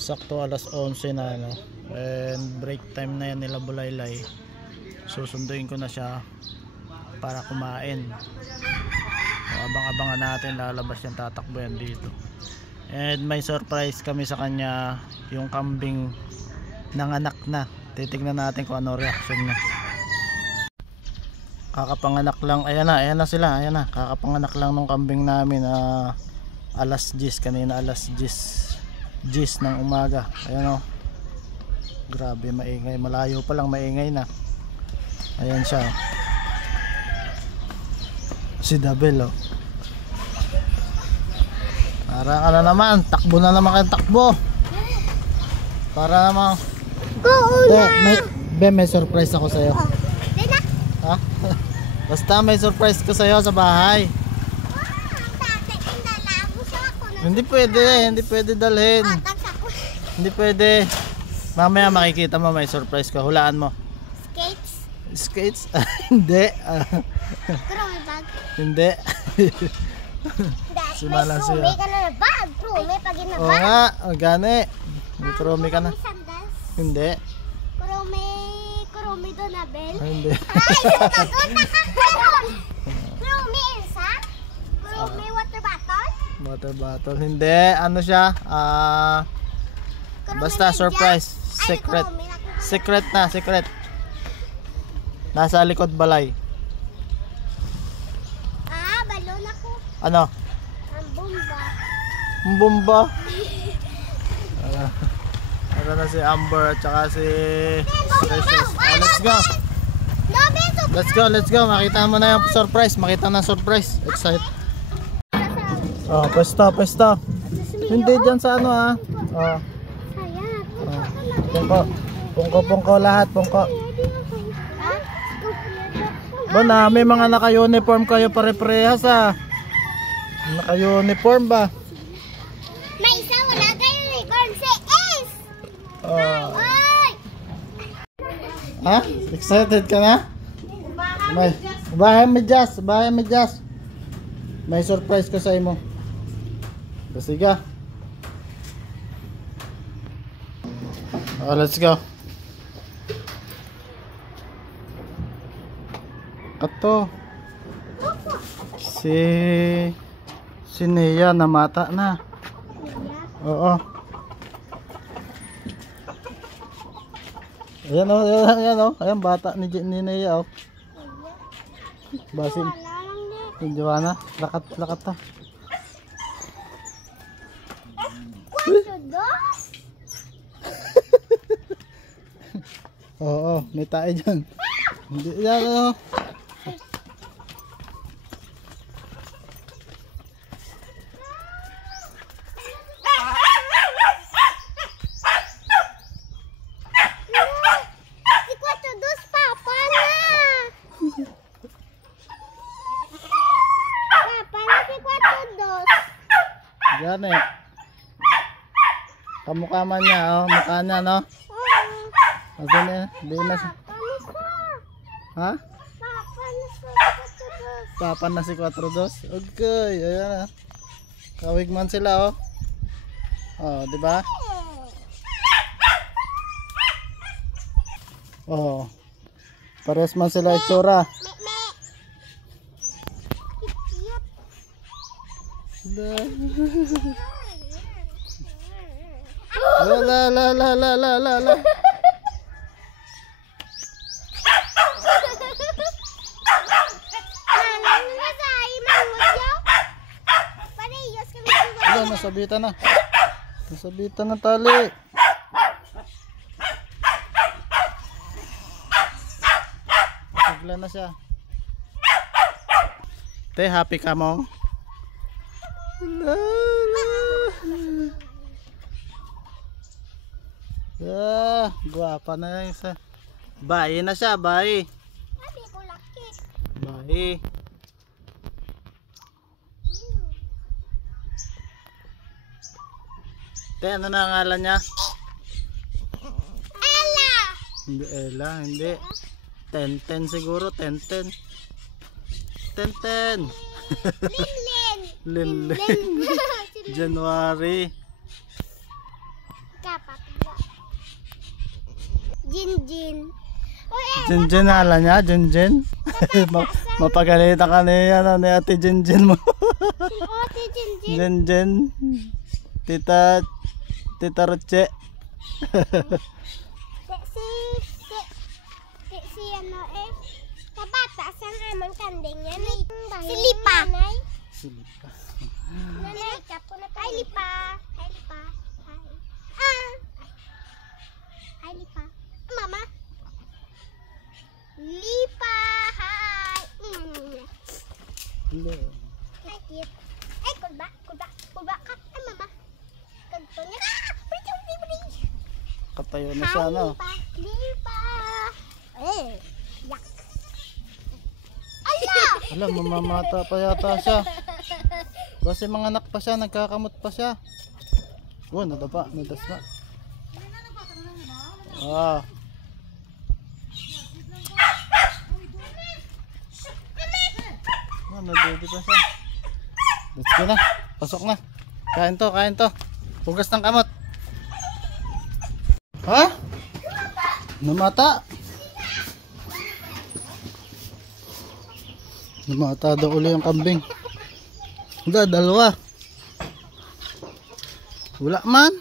Sakto alas 11 na ano. And break time na yan nila Bulaylay. Susunduin ko na siya para kumain. Abang-abangan natin, lalabas yan, tatakbo yan dito. And may surprise kami sa kanya, yung kambing nanganak na. Titignan natin kung ano reaction niya. Kakapanganak lang, ayan na sila, ayan na. Kakapanganak lang ng kambing namin alas 10 kanina, alas 10 ng umaga. Ayan o. Grabe maingay, malayo pa lang maingay na. Ayan siya. Si Dabel oh. Parang ano naman, takbo na naman kayo, takbo. Para naman. May surprise ako sa'yo. Ha? Basta may surprise ko sa'yo sa bahay. Hindi pwede dalhin. Hindi pwede. Mamaya makikita mo, may surprise ka. Hulaan mo. Skates? Hindi. Hindi. Simala siya. May ka na na bag. May pagin na bag. Oo nga, gani. May kurumi ka na. Hindi. Kurumi doon na bel. Hindi. Kurumi isa? Kurumi water bottle? Water bottle. Hindi. Ano siya? Basta surprise. Secret. Secret na, secret. Nasa likod balay. Balon ako. Ano? Ang bomba. Ang bomba. Ano na si Amber at saka si Precious. Let's go. Makita mo na yung surprise. Makita na surprise. Excited. Pesta. Hindi dyan sa ano Pungko lahat, pungko. Ba may mga naka-uniform kayo pare-parehas Naka-uniform ba? May isa wala kayo uniform si Ace. Ha? Excited ka na? Bahay medyas. May surprise ko sa imo. Sige. Let's go. Ato. Si Nia namata na. Oo. Ayan ayan bata ni Nia Basin. Joanna, lakat ta. Oo, may tae dyan. Hindi yan Yan kamukha man niya mukha niya no. Di na siya. Ha? Papa na si 42. Okay, ayan kawig man sila di ba? Pares man sila itsura. La. Nasabitan na tali. Bigla na siya. Happy ka mo? Guwapa na yung isa. Bayi na siya, bayi. Bayi. Ano na ang ngalan niya? Ella. Hindi Ella, hindi. Tenten siguro, Tenten. Linlin. January. Jinjin. Uy, Jinjin na ala niya, Jinjin. Mapagalitan ka ni Ate Jinjin mo. Ate Jinjin. Jinjin. Tita Roche. Si ano kabata sa amang kanding yan. Si Lipa. Nanay, kapo na tayo. Hi, Lipa. Hi, Lipa. Hi. Hi, Lipa. Mama. Lipa. Hi. Hi, cute. Ay, kulba ka. Ay, mama. Kagto niya. Katayo na siya, no? Lipa. Yak. Ala! Alam, mamamata pa yata siya. Basta mga anak pa siya, nagkakamot pa siya. Oh, nadapa, nadasma. Ah. Nadede pa siya. Let's go na. Pasok na. Kain to. Pugas ng kamot. Ha? Namata. Namata daw uli yung kambing. Dalawa. Wala man.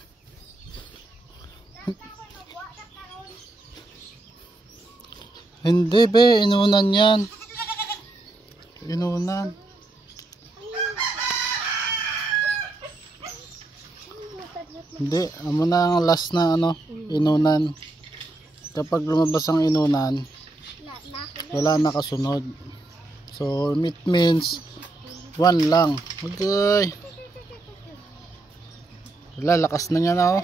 Hindi be, inunan yan. Inunan. Hindi, amo na ang last na inunan. Kapag lumabas ang inunan, wala na kasunod. So it means 1 lang. Okay. Wala, lakas na niya na. Hala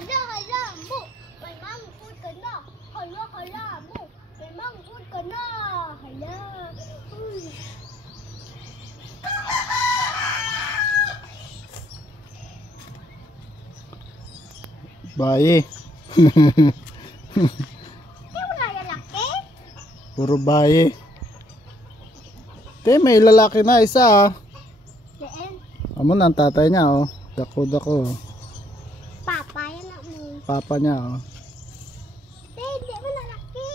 mo. May manghod ka na. Hala mo. May manghod ka na. Hala. Baye. Wala lalaki. Puro baye. Te, may lalaki na isa. Amo na ang tatay niya, oh. Dako. Papa, yan ang mo. Papa niya, oh. Hindi mo lalaki.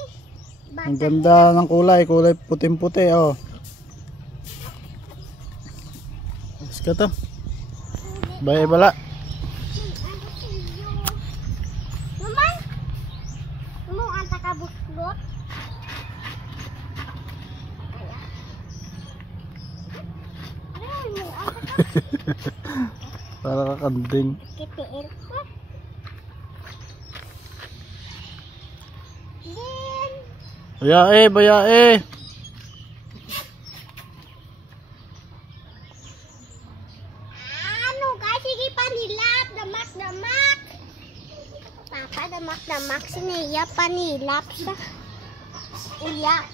Ang ganda ng kulay puting-puti, oh. Let's go to. Baye bala. Naman. Mo ang takabuslot. Para kakanding. Kitiil ko. Din. Bayae. Ano ka? Sige panilap. Damak. Papa, damak. Sinaya panilap sa uyak.